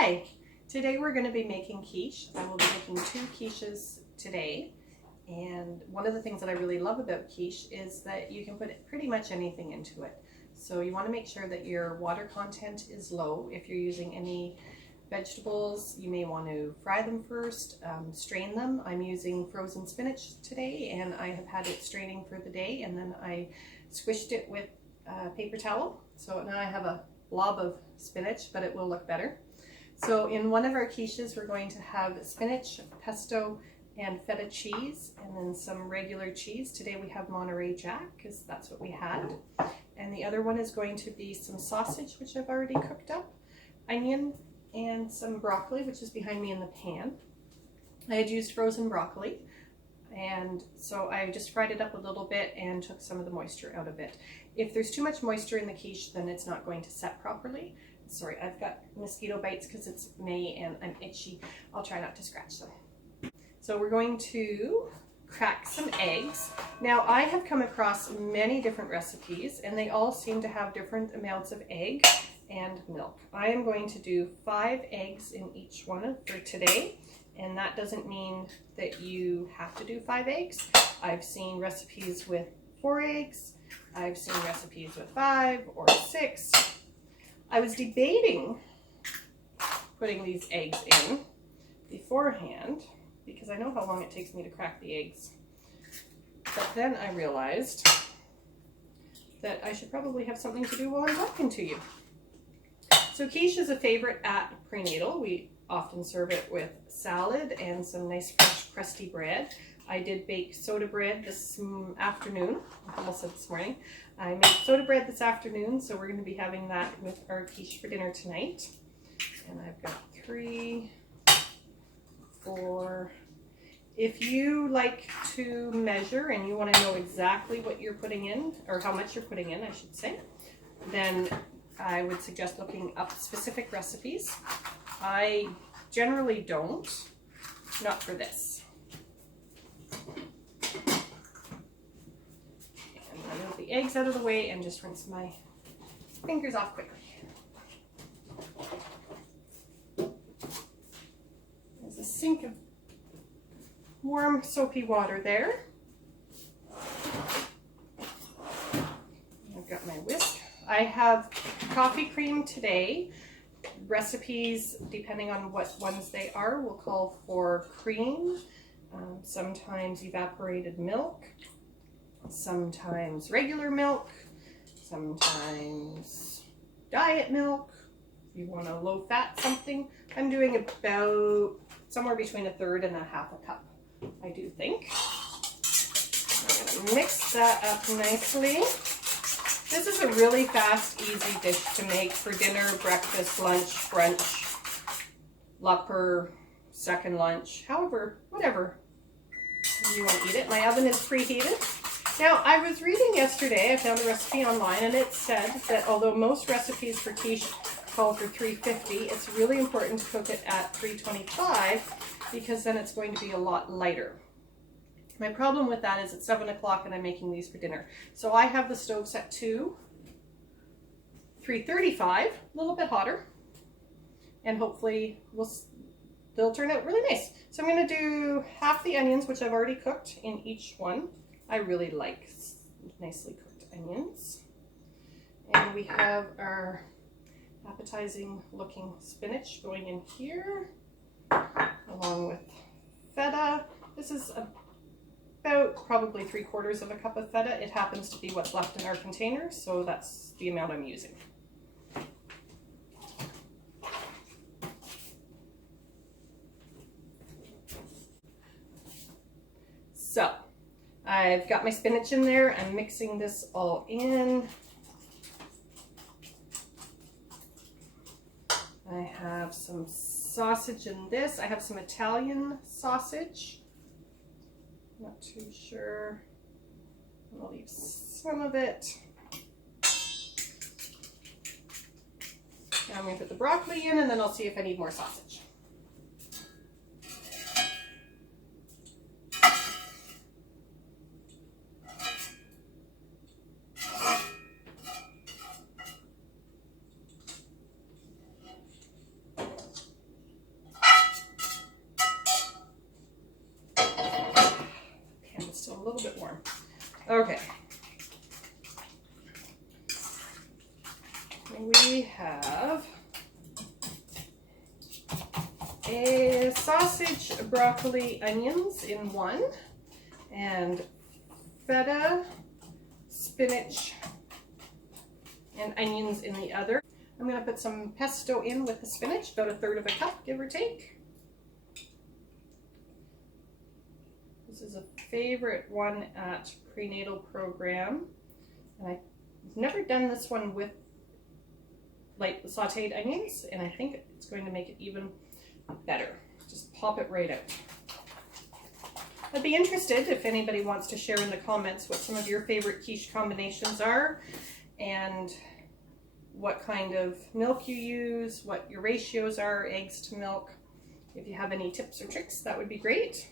Hi, today we're going to be making quiche. I will be making 2 quiches today, and one of the things that I really love about quiche is that you can put pretty much anything into it. So you want to make sure that your water content is low. If you're using any vegetables, you may want to fry them first, strain them. I'm using frozen spinach today, and I have had it straining for the day, and then I squished it with a paper towel. So now I have a blob of spinach, but it will look better. So in one of our quiches, we're going to have spinach, pesto, and feta cheese, and then some regular cheese. Today we have Monterey Jack, because that's what we had. And the other one is going to be some sausage, which I've already cooked up, onion, and some broccoli, which is behind me in the pan. I had used frozen broccoli, and so I just fried it up a little bit and took some of the moisture out of it. If there's too much moisture in the quiche, then it's not going to set properly. Sorry, I've got mosquito bites because it's May and I'm itchy. I'll try not to scratch them. So we're going to crack some eggs. Now I have come across many different recipes and they all seem to have different amounts of egg and milk. I am going to do 5 eggs in each one for today, and that doesn't mean that you have to do 5 eggs. I've seen recipes with 4 eggs. I've seen recipes with 5 or 6. I was debating putting these eggs in beforehand because I know how long it takes me to crack the eggs. But then I realized that I should probably have something to do while I'm talking to you. So quiche is a favorite at prenatal. We often serve it with salad and some nice fresh crusty bread. I did bake soda bread this afternoon. I almost said this morning. I made soda bread this afternoon, so we're going to be having that with our quiche for dinner tonight. And I've got 3, 4. If you like to measure and you want to know exactly what you're putting in, or how much you're putting in, I should say, then I would suggest looking up specific recipes. I generally don't, not for this. The eggs out of the way and just rinse my fingers off quickly. There's a sink of warm soapy water there. I've got my whisk. I have coffee cream today. Recipes, depending on what ones they are, will call for cream, sometimes evaporated milk, sometimes regular milk, sometimes diet milk. If you want a low fat something, I'm doing about somewhere between 1/3 and 1/2 cup, I do think. I'm going to mix that up nicely. This is a really fast, easy dish to make for dinner, breakfast, lunch, brunch, supper, second lunch, however, whatever you want to eat it. My oven is preheated. Now, I was reading yesterday, I found a recipe online, and it said that although most recipes for quiche call for 350, it's really important to cook it at 325 because then it's going to be a lot lighter. My problem with that is it's 7 o'clock and I'm making these for dinner. So I have the stove set to 335, a little bit hotter, and hopefully they'll turn out really nice. So I'm going to do half the onions, which I've already cooked, in each one. I really like nicely cooked onions. And we have our appetizing looking spinach going in here, along with feta. This is about probably 3/4 cup of feta. It happens to be what's left in our container, so that's the amount I'm using. So I've got my spinach in there. I'm mixing this all in. I have some sausage in this. I have some Italian sausage. Not too sure. I'll leave some of it. Now I'm going to put the broccoli in, and then I'll see if I need more sausage. little bit warm. Okay. We have a sausage, broccoli, onions in one, and feta, spinach, and onions in the other. I'm going to put some pesto in with the spinach, about 1/3 of a cup, give or take. This is a favorite one at prenatal program, and I've never done this one with like the sauteed onions, and I think it's going to make it even better. Just pop it right out. I'd be interested if anybody wants to share in the comments what some of your favorite quiche combinations are, and what kind of milk you use, what your ratios are, eggs to milk. If you have any tips or tricks, that would be great.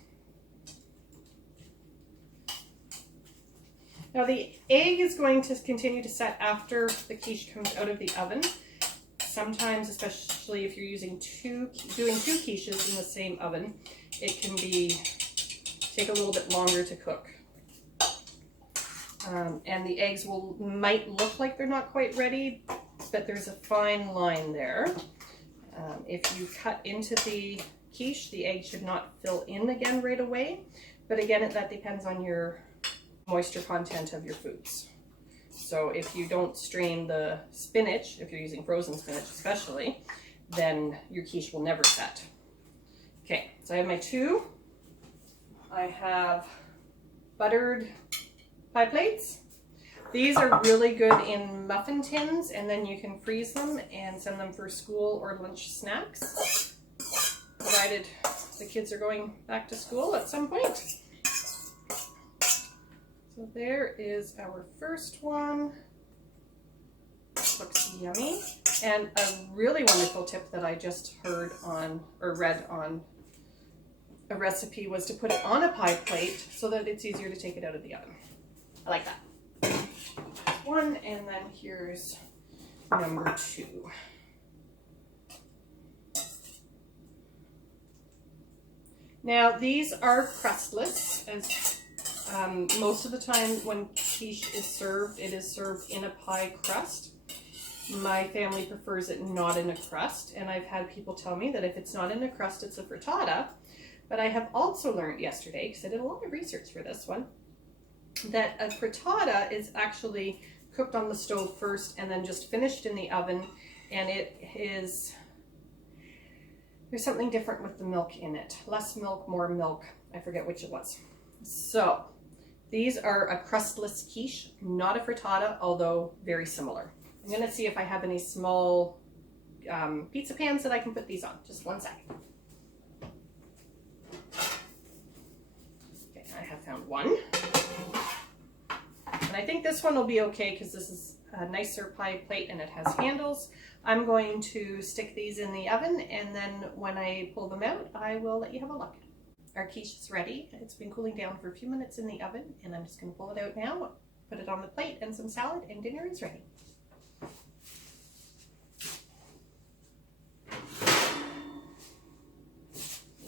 Now the egg is going to continue to set after the quiche comes out of the oven. Sometimes, especially if you're doing two quiches in the same oven, it can take a little bit longer to cook. And the eggs might look like they're not quite ready, but there's a fine line there. If you cut into the quiche, the egg should not fill in again right away. But again, that depends on your moisture content of your foods. So if you don't strain the spinach, if you're using frozen spinach especially, then your quiche will never set. Okay, so I have my two. I have buttered pie plates. These are really good in muffin tins, and then you can freeze them and send them for school or lunch snacks, provided the kids are going back to school at some point. So there is our first one. Looks yummy. And a really wonderful tip that I just heard on, or read on a recipe, was to put it on a pie plate so that it's easier to take it out of the oven. I like that. One, and then here's number two. Now these are crustless, as most of the time when quiche is served, it is served in a pie crust. My family prefers it not in a crust, and I've had people tell me that if it's not in a crust, it's a frittata. But I have also learned yesterday, because I did a lot of research for this one, that a frittata is actually cooked on the stove first and then just finished in the oven, and there's something different with the milk in it. Less milk, more milk. I forget which it was. So these are a crustless quiche, not a frittata, although very similar. I'm going to see if I have any small pizza pans that I can put these on. Just one second. Okay, I have found one. And I think this one will be okay because this is a nicer pie plate and it has handles. I'm going to stick these in the oven, and then when I pull them out, I will let you have a look. Our quiche is ready. It's been cooling down for a few minutes in the oven, and I'm just going to pull it out now, put it on the plate and some salad, and dinner is ready.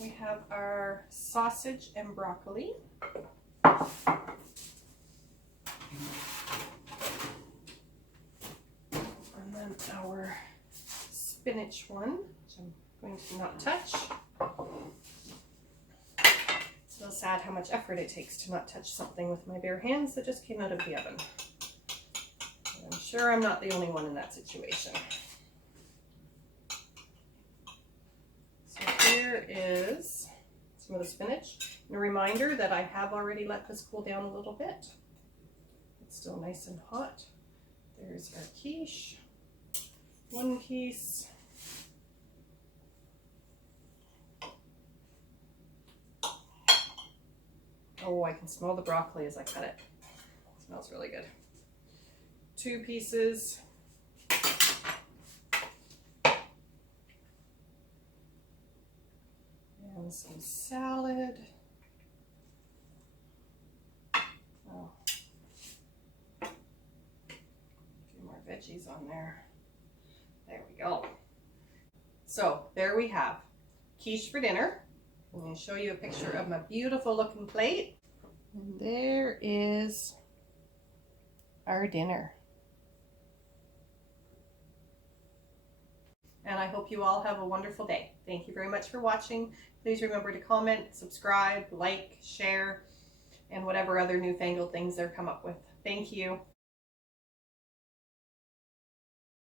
We have our sausage and broccoli. And then our spinach one, which I'm going to not touch. It's a little sad how much effort it takes to not touch something with my bare hands that just came out of the oven. And I'm sure I'm not the only one in that situation. So here is some of the spinach. And a reminder that I have already let this cool down a little bit. It's still nice and hot. There's our quiche. One piece. Oh, I can smell the broccoli as I cut it. It smells really good. Two pieces. And some salad. Oh. A few more veggies on there. There we go. So there we have quiche for dinner. I'm going to show you a picture of my beautiful looking plate. And there is our dinner. And I hope you all have a wonderful day. Thank you very much for watching. Please remember to comment, subscribe, like, share, and whatever other newfangled things they're come up with. Thank you.